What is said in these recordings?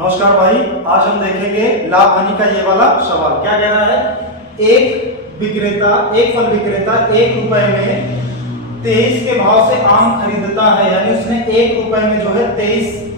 नमस्कार भाई, आज हम देखेंगे लाभ हानि का ये वाला सवाल। क्या कह रहा है, एक फल विक्रेता 1 रुपए में 23 के भाव से आम खरीदता है, यानी उसने 1 रुपए में जो है 23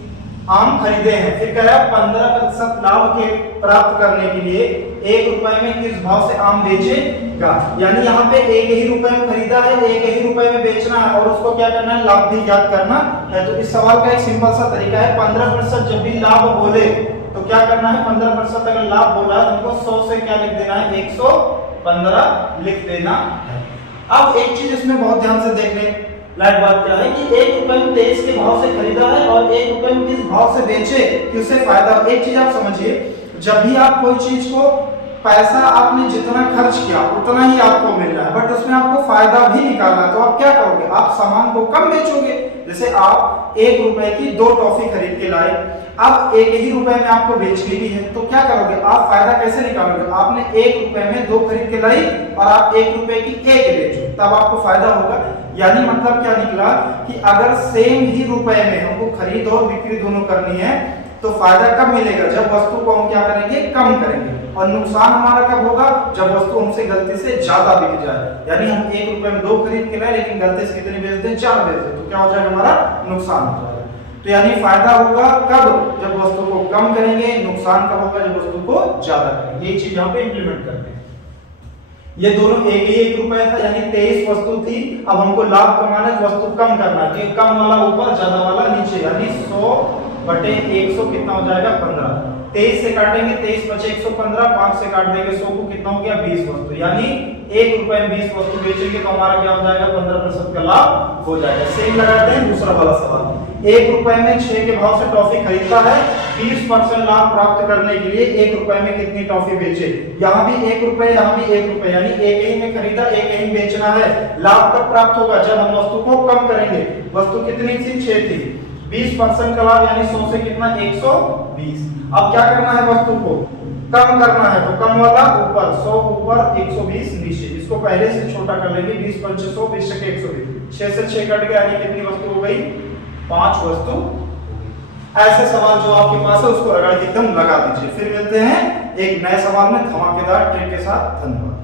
आम खरीदे हैं। फिर कह रहा है 15% लाभ के प्राप्त करने के लिए 1 रुपए में किस भाव से आम बेचेगा। यानी यहाँ पे 1 ही रुपए में खरीदा है, 1 ही रुपए में बेचना है और उसको क्या करना है, लाभ भी ज्ञात करना है। तो इस सवाल का एक सिंपल सा तरीका है, 15% जब भी लाभ बोले तो क्या करना है, 15% अगर लाभ बोला है तो हमको 100 से क्या लिख देना है, 115 लिख देना है। अब एक चीज इसमें बहुत ध्यान से देखने लायक बात क्या है कि 1 रुपए में 23 के भाव से खरीदा है और 1 रुपए में किस भाव से बेचे कि उससे फायदा। एक चीज आप समझिए, जब भी आप कोई चीज को पैसा आपने जितना खर्च किया उतना ही आपको मिल रहा है, बट उसमें आपको फायदा भी निकालना है, तो आप क्या करोगे, आप सामान को कम बेचोगे। जैसे आप 1 रुपए की 2 टॉफी खरीद के लाए, अब 1 ही रुपए में आपको बेचनी भी है, तो क्या करोगे, आप फायदा कैसे निकालोगे। आपने 1 रुपए में 2 खरीद के लाई और आप 1 रुपए की 1 बेचो, तब आपको फायदा होगा। यानी मतलब क्या निकला कि अगर सेम ही रुपए में हमको खरीद और बिक्री दोनों करनी है तो फायदा कब मिलेगा, जब वस्तु को हम क्या करेंगे, कम करेंगे। और नुकसान हमारा कब होगा, जब वस्तु हमसे गलती से ज्यादा बिक जाए। यानी हम 1 रुपए में 2 खरीद के लाए लेकिन गलती से कितनी बेच दें, 4 बेच दें, तो क्या हो जाएगा, हमारा नुकसान हो जाएगा। तो यानी फायदा होगा कब, जब वस्तु को कम करेंगे, नुकसान कब होगा, जब वस्तु को ज्यादा करेंगे। ये चीज यहाँ पे इंप्लीमेंट करते हैं। ये दोनों 1 रुपए था, यानी 23 वस्तु थी। अब हमको लाभ कमाना है, वस्तु कम करना है, कम वाला ऊपर ज्यादा वाला नीचे, यानी 100 बटे 100 कितना हो जाएगा, 15। 23 से काटेंगे, 23 बचे 115, 5 से काट देंगे 100 को, कितना हो गया, 20 वस्तु। यानी 1 रुपए में 20 वस्तु बेचेंगे तो हमारा क्या हो जाएगा, 15% का लाभ हो जाएगा। सेम लगाते हैं दूसरा वाला सवाल। 1 रुपए में 6 के भाव से टॉफी खरीदता है, 20% लाभ प्राप्त करने के लिए 1 रुपए में कितनी टॉफी बेचे। यहाँ भी 1 रुपए, यहाँ भी 1 रुपए, यानी 1 ही में खरीदा, 1 ही बेचना है। लाभ कब प्राप्त होगा, जब हम वस्तु को कम करेंगे। वस्तु कितनी थी, 6 थी, 20% का लाभ यानी 100 से कितना, 120। अब क्या करना है, वस्तु को कम करना है, तो कम वाला ऊपर, 100 ऊपर, 120 नीचे। इसको पहले से छोटा कर लेंगे, 20 पंचे 100, 20 छके 120, 6 से 6 कट गया, यानी कितनी वस्तु हो गई, 5 वस्तु। ऐसे सवाल जो आपके पास है उसको रगड़ के एकदम लगा दीजिए। फिर मिलते हैं एक नए सवाल में धमाकेदार ट्रिक के साथ। धन्यवाद।